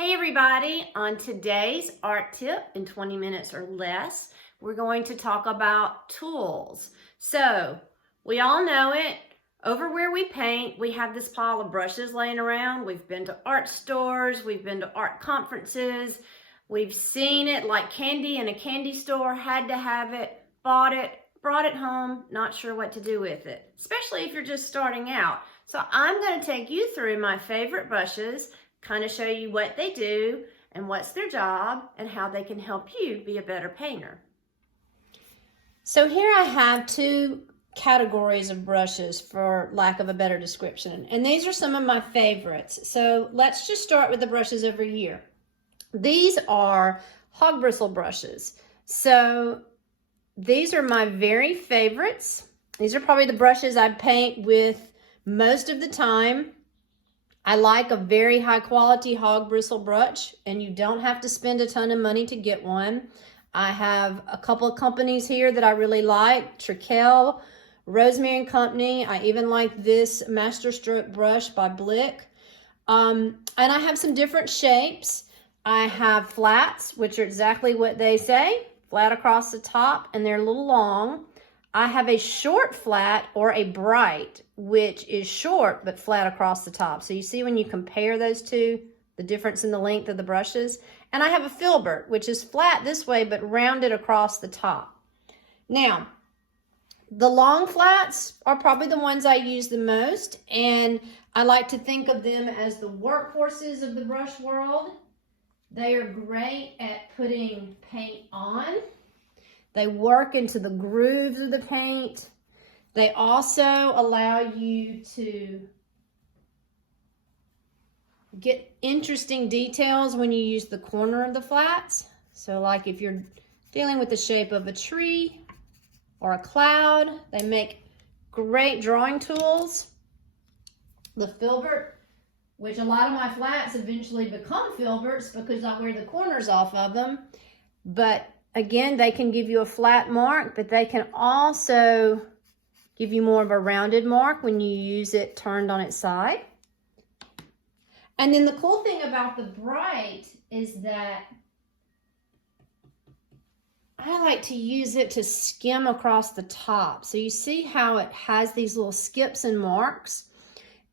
Hey everybody, on today's art tip in 20 minutes or less, we're going to talk about tools. So, we all know it, over where we paint, we have this pile of brushes laying around. We've been to art stores, we've been to art conferences, we've seen it like candy in a candy store, had to have it, bought it, brought it home, not sure what to do with it, especially if you're just starting out. So I'm going to take you through my favorite brushes, kind of show you what they do and what's their job and how they can help you be a better painter. So here I have two categories of brushes, for lack of a better description, and these are some of my favorites. So let's just start with the brushes over here. These are hog bristle brushes. So these are my very favorites. These are probably the brushes I paint with most of the time. I like a very high quality hog bristle brush, and you don't have to spend a ton of money to get one. I have a couple of companies here that I really like, Carol Roark Company. I even like this Master Stroke brush by Blick. And I have some different shapes. I have flats, which are exactly what they say, flat across the top, and they're a little long. I have a short flat or a bright, which is short but flat across the top. So you see when you compare those two, the difference in the length of the brushes. And I have a filbert, which is flat this way but rounded across the top. Now, the long flats are probably the ones I use the most, and I like to think of them as the workhorses of the brush world. They are great at putting paint on. They work into the grooves of the paint. They also allow you to get interesting details when you use the corner of the flats. So like if you're dealing with the shape of a tree or a cloud, they make great drawing tools. The filbert, which a lot of my flats eventually become filberts because I wear the corners off of them. But again, they can give you a flat mark, but they can also give you more of a rounded mark when you use it turned on its side. And then the cool thing about the bright is that I like to use it to skim across the top. So you see how it has these little skips and marks.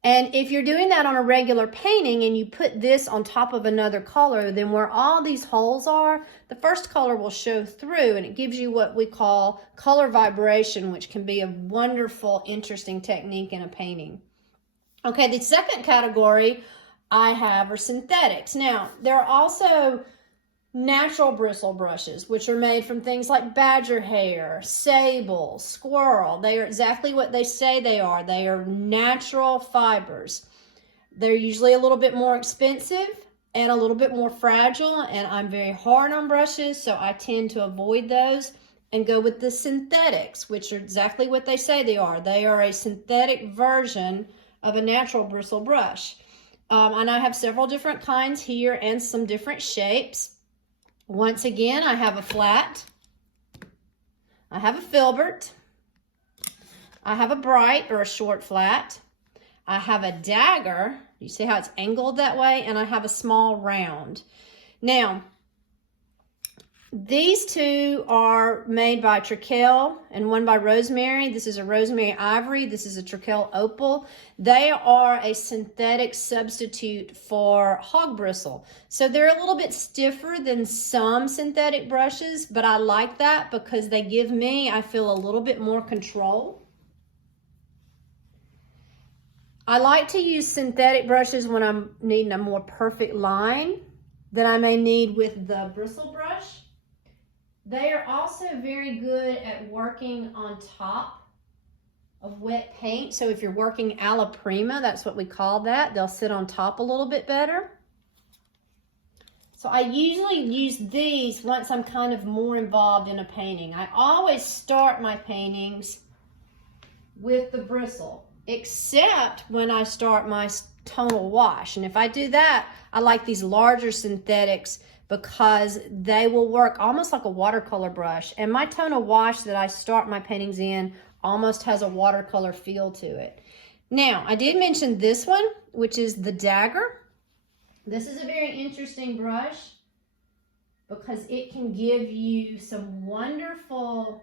And if you're doing that on a regular painting and you put this on top of another color, then where all these holes are, the first color will show through, and it gives you what we call color vibration, which can be a wonderful, interesting technique in a painting. Okay, the second category I have are synthetics. Now, there are also natural bristle brushes, which are made from things like badger hair, sable, squirrel. They are exactly what they say they are. They are natural fibers. They're usually a little bit more expensive and a little bit more fragile, and I'm very hard on brushes, so I tend to avoid those and go with the synthetics, which are exactly what they say they are. They are a synthetic version of a natural bristle brush. And I have several different kinds here and some different shapes. Once again, I have a flat, I have a filbert, I have a bright or a short flat, I have a dagger, you see how it's angled that way, and I have a small round. Now, these two are made by Carol and one by Rosemary. This is a Rosemary Ivory. This is a Carol Opal. They are a synthetic substitute for hog bristle. So they're a little bit stiffer than some synthetic brushes, but I like that because they give me, I feel, a little bit more control. I like to use synthetic brushes when I'm needing a more perfect line than I may need with the bristle brush. They are also very good at working on top of wet paint. So if you're working a la prima, that's what we call that. They'll sit on top a little bit better. So I usually use these once I'm kind of more involved in a painting. I always start my paintings with the bristle, except when I start my tonal wash. And if I do that, I like these larger synthetics because they will work almost like a watercolor brush. And my tonal wash that I start my paintings in almost has a watercolor feel to it. Now, I did mention this one, which is the Dagger. This is a very interesting brush because it can give you some wonderful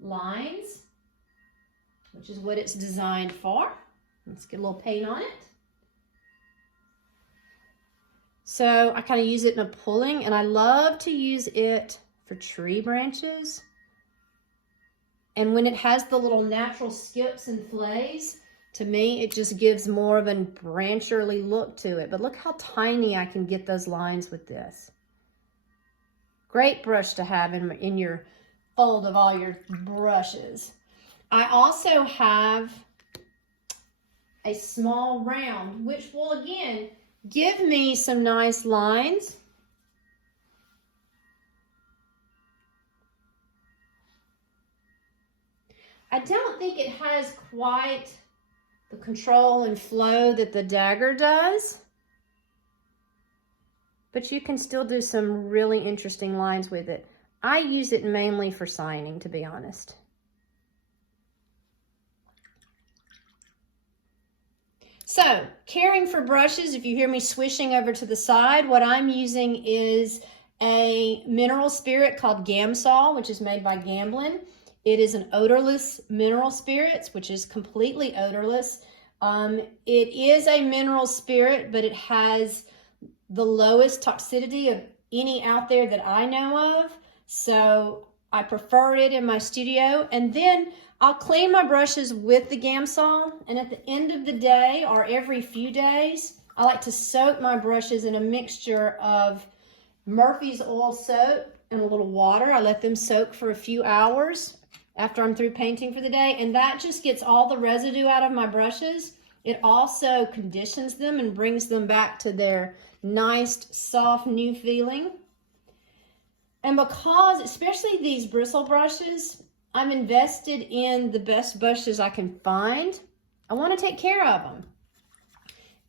lines, which is what it's designed for. Let's get a little paint on it. So I kind of use it in a pulling, and I love to use it for tree branches. And when it has the little natural skips and flays, to me, it just gives more of a brancherly look to it. But look how tiny I can get those lines with this. Great brush to have in your fold of all your brushes. I also have a small round, which will again give me some nice lines. I don't think it has quite the control and flow that the Dagger does, but you can still do some really interesting lines with it. I use it mainly for signing, to be honest. So, caring for brushes, if you hear me swishing over to the side, what I'm using is a mineral spirit called Gamsol, which is made by Gamblin. It is an odorless mineral spirit, which is completely odorless. It is a mineral spirit, but it has the lowest toxicity of any out there that I know of. So I prefer it in my studio. And then I'll clean my brushes with the Gamsol. And at the end of the day, or every few days, I like to soak my brushes in a mixture of Murphy's oil soap and a little water. I let them soak for a few hours after I'm through painting for the day, and that just gets all the residue out of my brushes. It also conditions them and brings them back to their nice, soft, new feeling. And because, especially these bristle brushes, I'm invested in the best brushes I can find. I want to take care of them.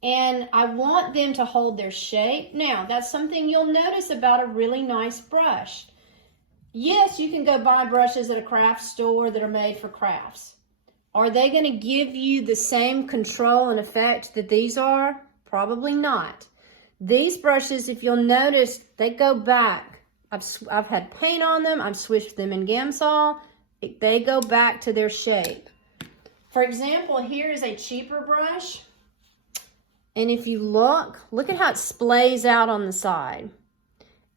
And I want them to hold their shape. Now, that's something you'll notice about a really nice brush. Yes, you can go buy brushes at a craft store that are made for crafts. Are they going to give you the same control and effect that these are? Probably not. These brushes, if you'll notice, they go back. I've had paint on them. I've swished them in Gamsol. They go back to their shape. For example, here is a cheaper brush. And if you look at how it splays out on the side.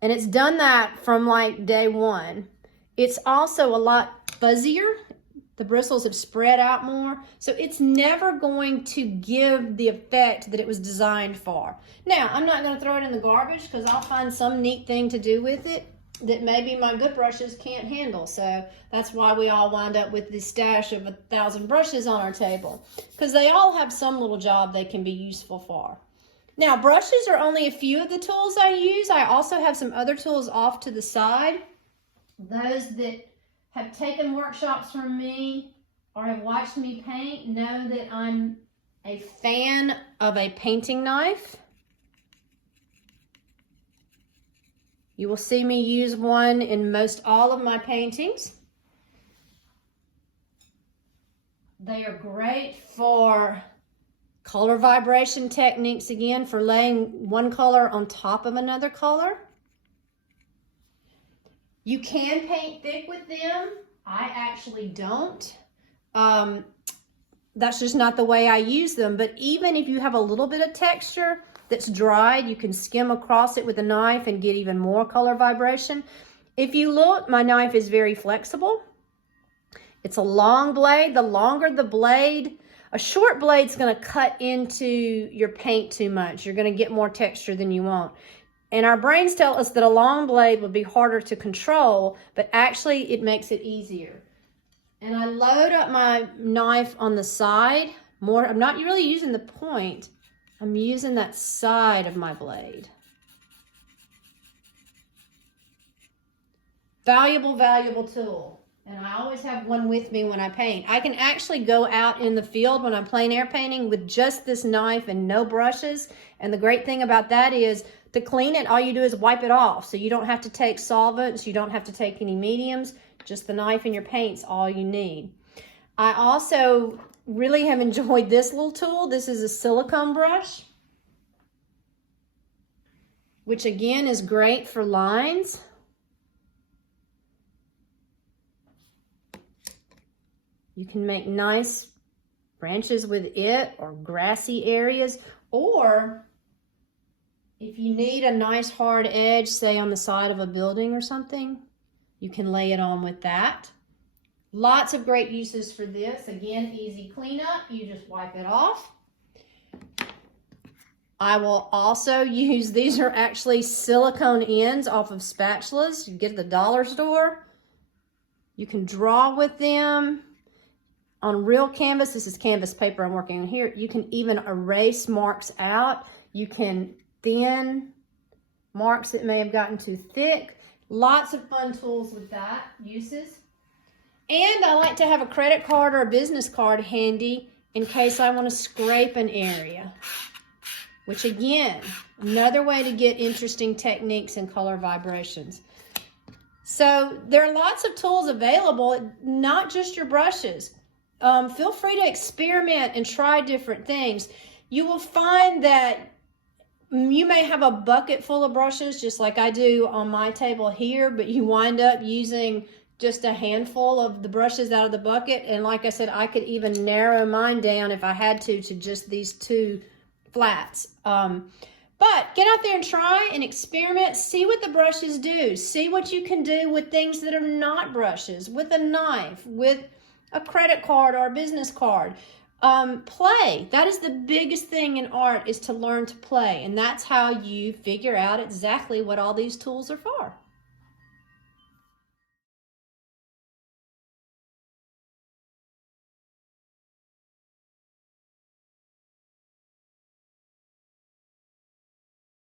And it's done that from like day one. It's also a lot fuzzier. The bristles have spread out more. So it's never going to give the effect that it was designed for. Now, I'm not going to throw it in the garbage because I'll find some neat thing to do with it that maybe my good brushes can't handle. So that's why we all wind up with this stash of 1,000 brushes on our table, because they all have some little job they can be useful for. Now, brushes are only a few of the tools I use. I also have some other tools off to the side. Those that have taken workshops from me or have watched me paint know that I'm a fan of a painting knife. You will see me use one in most all of my paintings. They are great for color vibration techniques, again, for laying one color on top of another color. You can paint thick with them. I actually don't. That's just not the way I use them. But even if you have a little bit of texture that's dried, you can skim across it with a knife and get even more color vibration. If you look, my knife is very flexible. It's a long blade. The longer the blade, a short blade's going to cut into your paint too much. You're going to get more texture than you want. And our brains tell us that a long blade would be harder to control, but actually it makes it easier. And I load up my knife on the side more. I'm not really using the point. I'm using that side of my blade. Valuable, valuable tool. And I always have one with me when I paint. I can actually go out in the field when I'm plein air painting with just this knife and no brushes. And the great thing about that is to clean it, all you do is wipe it off. So you don't have to take solvents. You don't have to take any mediums. Just the knife and your paint's all you need. I also really have enjoyed this little tool. This is a silicone brush. which again is great for lines. You can make nice branches with it, or grassy areas, or if you need a nice hard edge, say on the side of a building or something, you can lay it on with that. Lots of great uses for this. Again, easy cleanup. You just wipe it off. I will also use, these are actually silicone ends off of spatulas. You get at the dollar store. You can draw with them on real canvas. This is canvas paper I'm working on here. You can even erase marks out. You can thin marks that may have gotten too thick. Lots of fun tools with that, uses. And I like to have a credit card or a business card handy in case I want to scrape an area. Which again, another way to get interesting techniques and color vibrations. So there are lots of tools available, not just your brushes. Feel free to experiment and try different things. You will find that you may have a bucket full of brushes, just like I do on my table here, but you wind up using just a handful of the brushes out of the bucket. And like I said, I could even narrow mine down if I had to just these 2 flats. But get out there and try and experiment. See what the brushes do. See what you can do with things that are not brushes, with a knife, with a credit card or a business card. Play. That is the biggest thing in art, is to learn to play. And that's how you figure out exactly what all these tools are for.